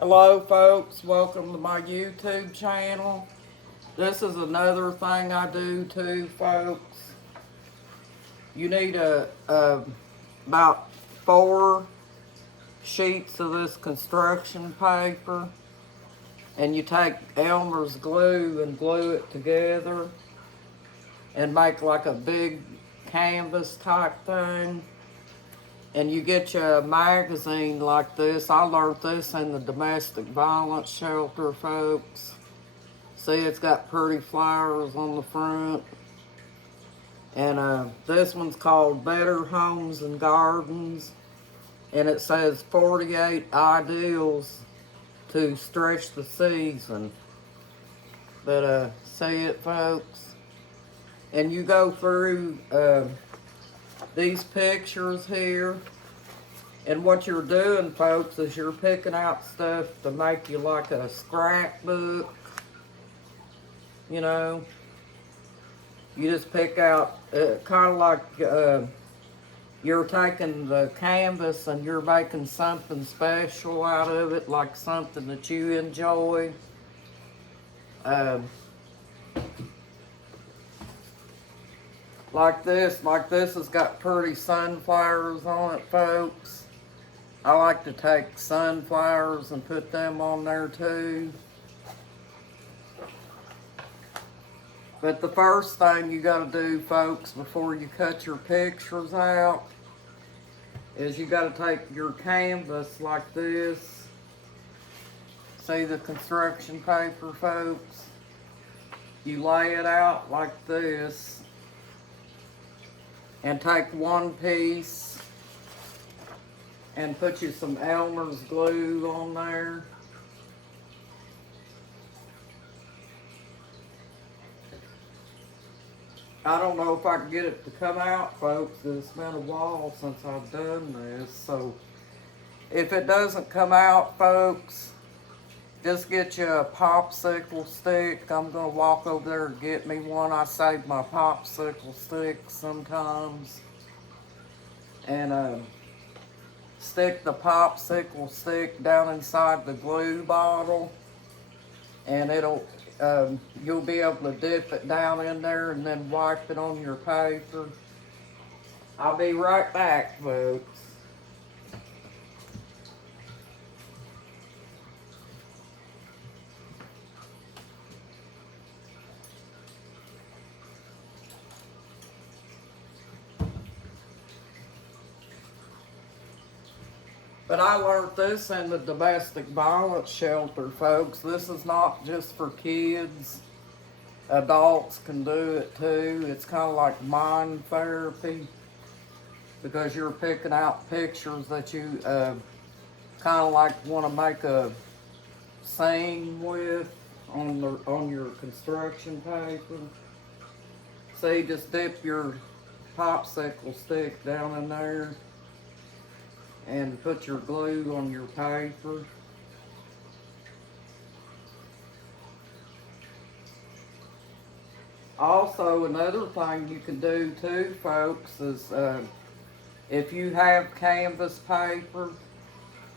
Hello folks, welcome to my YouTube channel. This is another thing I do too, folks. You need about 4 sheets of this construction paper, and you take Elmer's glue and glue it together and make like a big canvas type thing. And you get you a magazine like this. I learned this in the domestic violence shelter, folks. See, it's got pretty flowers on the front. And this one's called Better Homes and Gardens. And it says 48 ideals to stretch the season. But see it, folks? And you go through these pictures here. And what you're doing, folks, is you're picking out stuff to make you like a scrapbook. You know, you just pick out kind of like you're taking the canvas and you're making something special out of it, like something that you enjoy. Like this has got pretty sunflowers on it, folks. I like to take sunflowers and put them on there too. But the first thing you gotta do, folks, before you cut your pictures out, is you gotta take your canvas like this. See the construction paper, folks? You lay it out like this, and take one piece and put you some Elmer's glue on there. I don't know if I can get it to come out, folks. It's been a while since I've done this. So if it doesn't come out, folks, just get you a popsicle stick. I'm going to walk over there and get me one. I save my popsicle sticks sometimes. And stick the popsicle stick down inside the glue bottle. And you'll be able to dip it down in there and then wipe it on your paper. I'll be right back, folks. But I learned this in the domestic violence shelter, folks. This is not just for kids. Adults can do it too. It's kind of like mind therapy, because you're picking out pictures that you kind of like want to make a scene with on your construction paper. See, just dip your popsicle stick down in there and put your glue on your paper. Also, another thing you can do too, folks, is if you have canvas paper,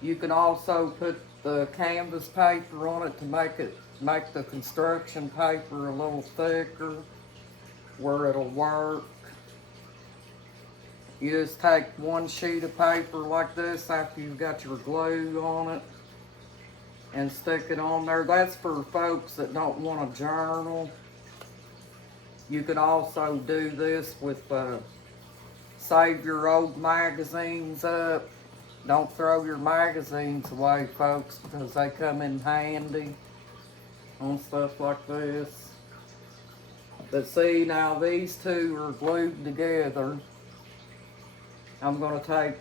you can also put the canvas paper on it to make the construction paper a little thicker where it'll work. You just take one sheet of paper like this after you've got your glue on it and stick it on there. That's for folks that don't want to journal. You can also do this with save your old magazines up. Don't throw your magazines away, folks, because they come in handy on stuff like this. But see, now these two are glued together. I'm going to take,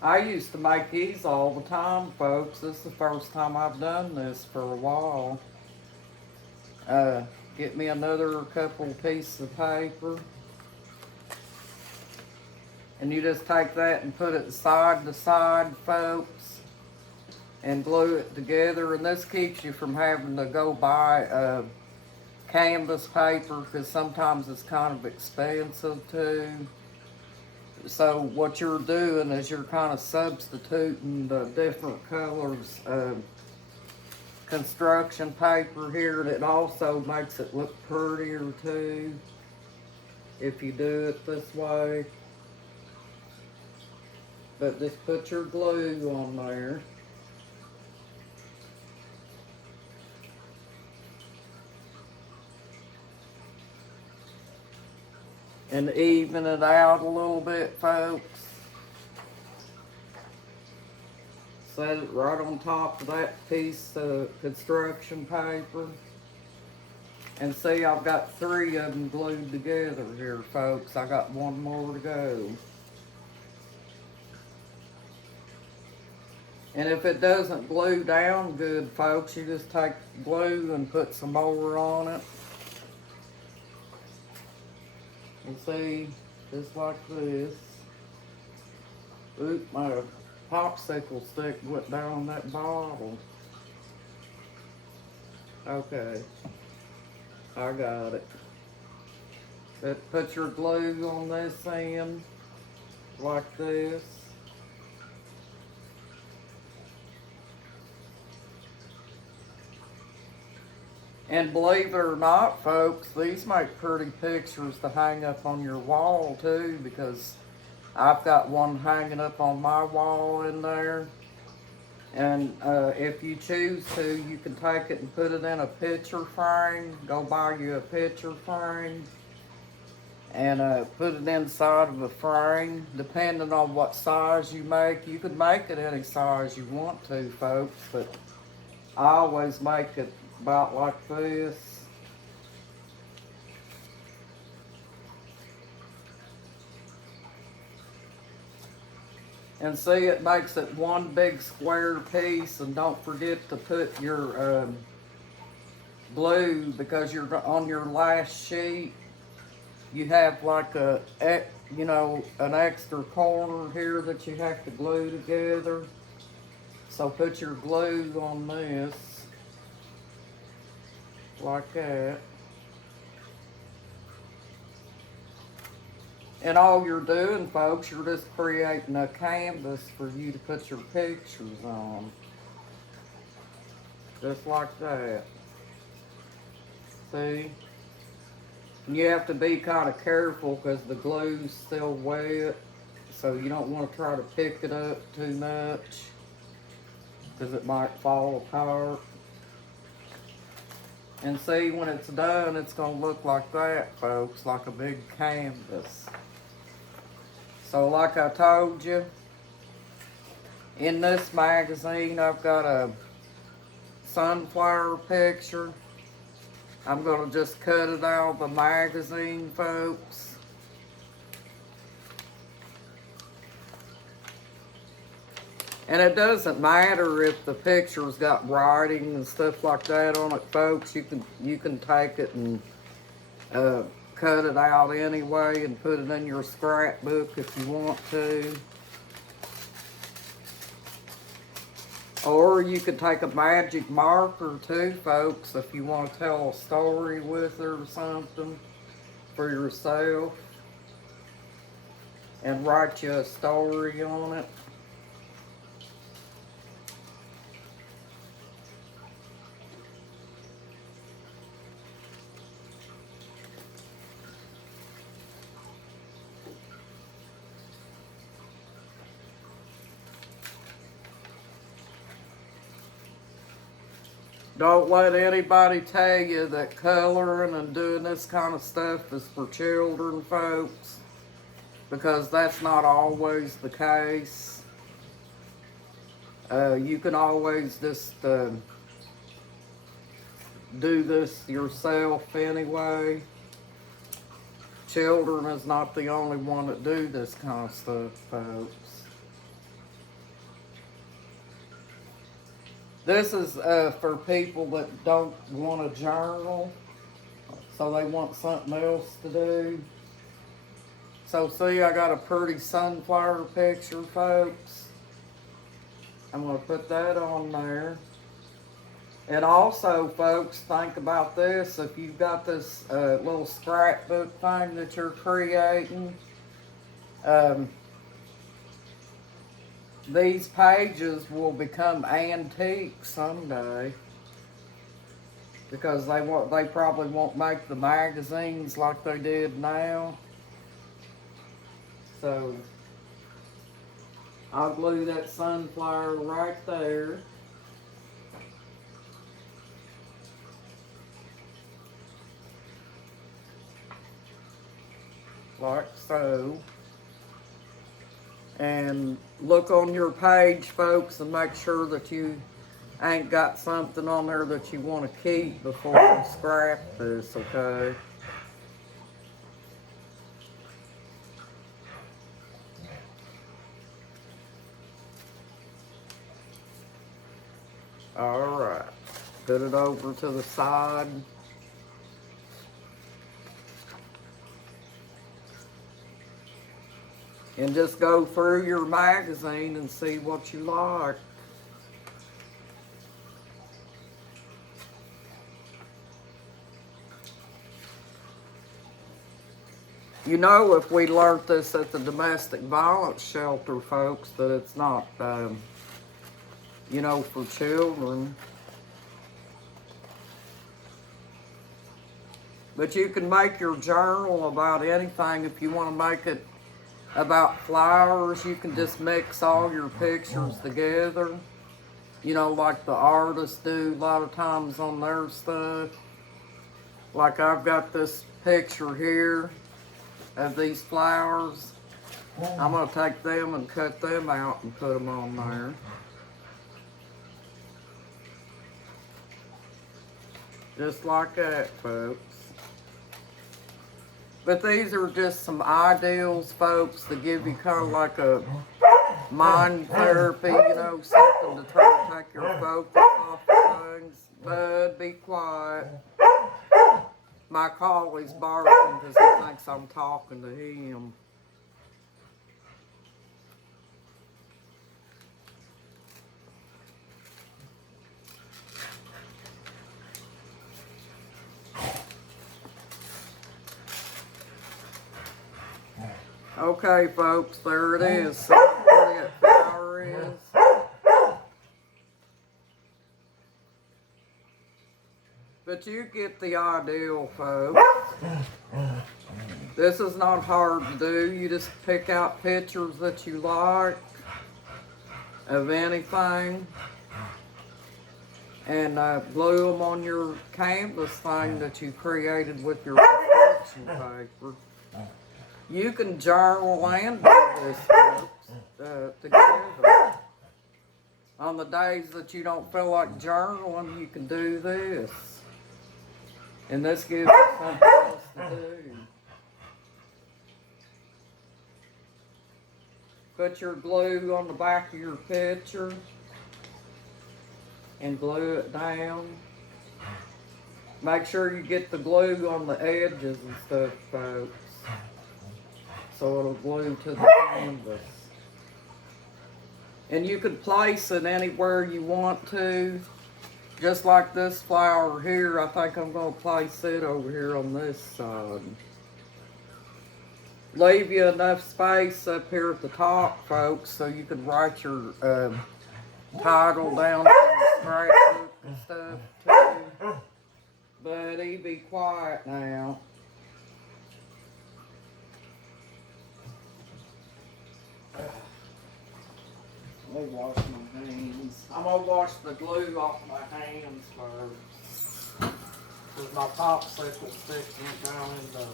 I used to make these all the time, folks. This is the first time I've done this for a while. Get me another couple pieces of paper. And you just take that and put it side to side, folks, and glue it together. And this keeps you from having to go buy canvas paper, because sometimes it's kind of expensive too. So what you're doing is you're kind of substituting the different colors of construction paper here, and it also makes it look prettier too if you do it this way. But just put your glue on there. And even it out a little bit, folks. Set it right on top of that piece of construction paper. And see, I've got 3 of them glued together here, folks. I got 1 more to go. And if it doesn't glue down good, folks, you just take glue and put some more on it. And see, just like this. Oop, my popsicle stick went down that bottle. Okay, I got it. But put your glue on this end, like this. And believe it or not, folks, these make pretty pictures to hang up on your wall too, because I've got one hanging up on my wall in there. And if you choose to, you can take it and put it in a picture frame. Go buy you a picture frame and put it inside of a frame. Depending on what size you make, you could make it any size you want to, folks, but I always make it about like this. And see, it makes it one big square piece. And don't forget to put your glue, because you're on your last sheet. You have like an extra corner here that you have to glue together. So put your glue on this, like that. And all you're doing, folks, you're just creating a canvas for you to put your pictures on. Just like that. See? And you have to be kind of careful because the glue's still wet. So you don't want to try to pick it up too much, because it might fall apart. And see, when it's done, it's going to look like that, folks, like a big canvas. So like I told you, in this magazine, I've got a sunflower picture. I'm going to just cut it out of the magazine, folks. And it doesn't matter if the picture's got writing and stuff like that on it, folks. You can take it and cut it out anyway and put it in your scrapbook if you want to. Or you could take a magic marker too, folks, if you want to tell a story with it or something for yourself, and write you a story on it. Don't let anybody tell you that coloring and doing this kind of stuff is for children, folks, because that's not always the case. You can always just do this yourself anyway. Children is not the only one that do this kind of stuff, folks. This is for people that don't want a journal, so they want something else to do. So see, I got a pretty sunflower picture, folks. I'm going to put that on there. And also, folks, think about this. If you've got this little scrapbook thing that you're creating, Um, these pages will become antique someday because they probably won't make the magazines like they did now. So I'll glue that sunflower right there. Like so. And look on your page, folks, and make sure that you ain't got something on there that you want to keep before you scrap this, okay? Alright, put it over to the side. And just go through your magazine and see what you like. You know, if we learned this at the domestic violence shelter, folks, that it's not, you know, for children. But you can make your journal about anything. If you want to make it about flowers, you can just mix all your pictures together. You know, like the artists do a lot of times on their stuff. Like I've got this picture here of these flowers. I'm going to take them and cut them out and put them on there. Just like that, folks. But these are just some ideals, folks, to give you kind of like a mind therapy, you know, something to try to take your focus off of things. Bud, be quiet. My collie's barking because he thinks I'm talking to him. Okay, folks, there it is. See how pretty that flower is? But you get the ideal, folks. This is not hard to do. You just pick out pictures that you like of anything and glue them on your canvas thing that you created with your construction paper. You can journal and do this, folks, together. On the days that you don't feel like journaling, you can do this. And this gives you something else to do. Put your glue on the back of your picture and glue it down. Make sure you get the glue on the edges and stuff, folks, so it'll glue to the canvas. And you could place it anywhere you want to. Just like this flower here, I think I'm going to place it over here on this side. Leave you enough space up here at the top, folks, so you can write your title down on the scrapbook and stuff too. Buddy, be quiet now. Let me wash my hands. I'm gonna wash the glue off my hands first. Cause my popsicle stick went down in the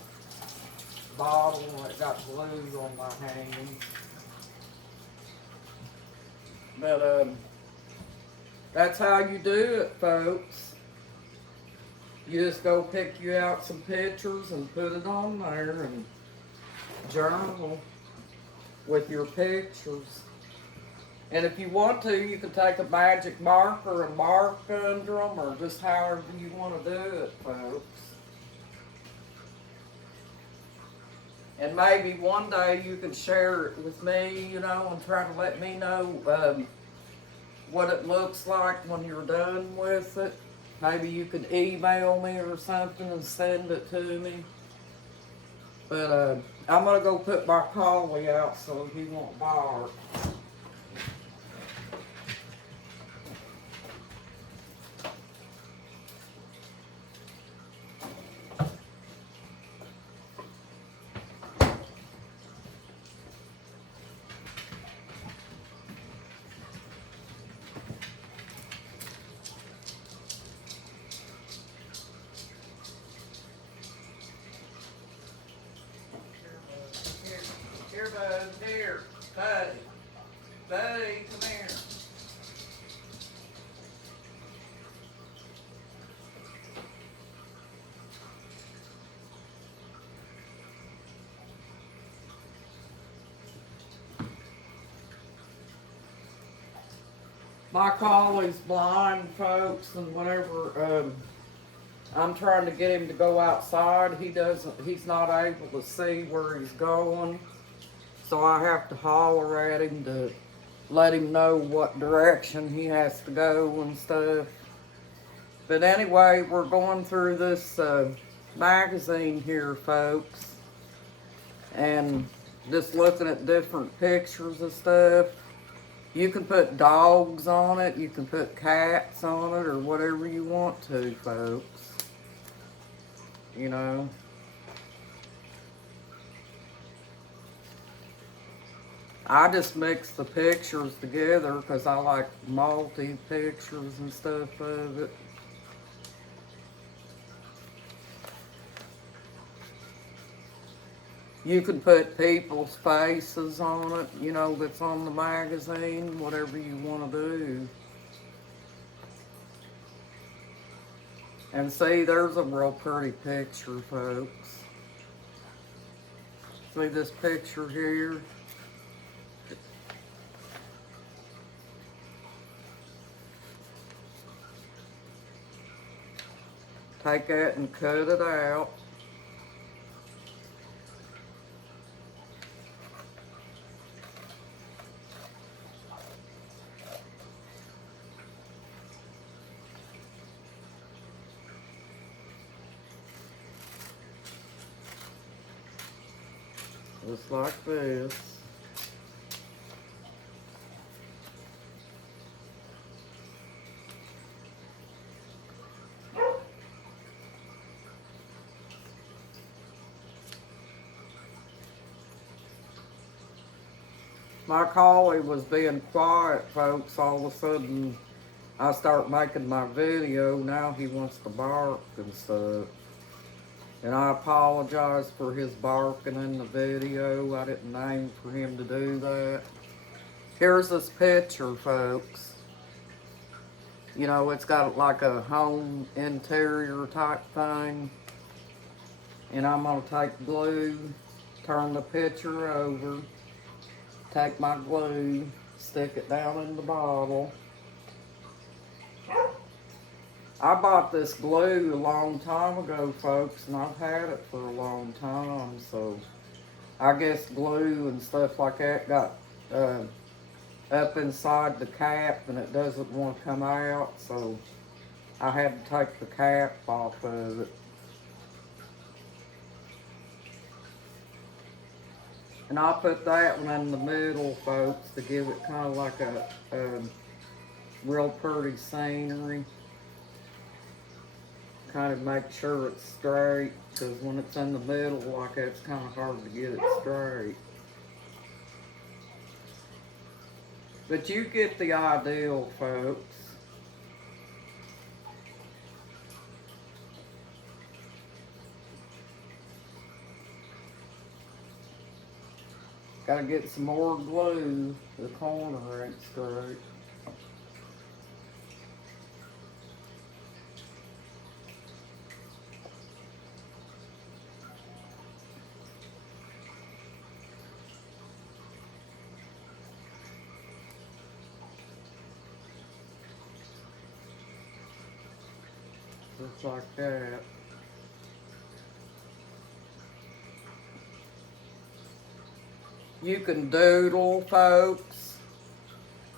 bottle and it got glue on my hands. But that's how you do it, folks. You just go pick you out some pictures and put it on there and journal with your pictures. And if you want to, you can take a magic marker and mark under them, or just however you want to do it, folks. And maybe one day you can share it with me, you know, and try to let me know what it looks like when you're done with it. Maybe you could email me or something and send it to me. But I'm gonna go put my collie out so he won't bark. Here, bud, here, buddy. Buddy, come here. My collie's blind, folks, and whenever I'm trying to get him to go outside, he's not able to see where he's going. So I have to holler at him to let him know what direction he has to go and stuff. But anyway, we're going through this magazine here, folks, and just looking at different pictures and stuff. You can put dogs on it, you can put cats on it, or whatever you want to, folks. You know. I just mix the pictures together because I like multi-pictures and stuff of it. You can put people's faces on it, you know, that's on the magazine, whatever you want to do. And see, there's a real pretty picture, folks. See this picture here? Take that and cut it out. Just like this. My collie was being quiet, folks. All of a sudden, I start making my video. Now he wants to bark and stuff. And I apologize for his barking in the video. I didn't aim for him to do that. Here's this picture, folks. You know, it's got like a home interior type thing. And I'm going to take glue, turn the picture over, take my glue, stick it down in the bottle. I bought this glue a long time ago, folks, and I've had it for a long time, so I guess glue and stuff like that got up inside the cap and it doesn't want to come out, so I had to take the cap off of it. And I'll put that one in the middle, folks, to give it kind of like a real pretty scenery. Kind of make sure it's straight, because when it's in the middle like that, it's kind of hard to get it straight. But you get the ideal, folks. Gotta get some more glue. The corner ain't straight. Just like that. You can doodle, folks.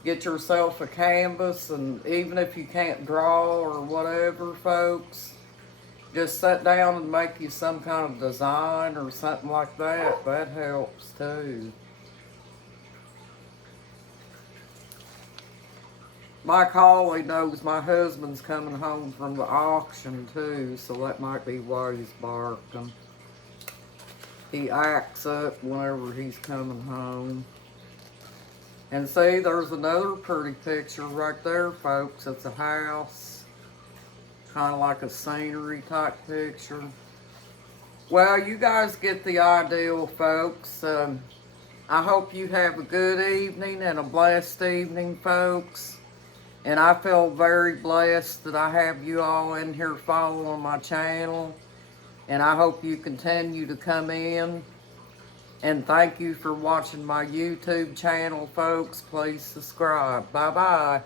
Get yourself a canvas, and even if you can't draw or whatever, folks, just sit down and make you some kind of design or something like that. That helps too. Mike Hawley knows my husband's coming home from the auction too, so that might be why he's barking. He acts up whenever he's coming home. And see, there's another pretty picture right there, folks. It's a house, kind of like a scenery type picture. Well, you guys get the idea, folks. I hope you have a good evening and a blessed evening, folks. And I feel very blessed that I have you all in here following my channel. And I hope you continue to come in. And thank you for watching my YouTube channel, folks. Please subscribe. Bye-bye.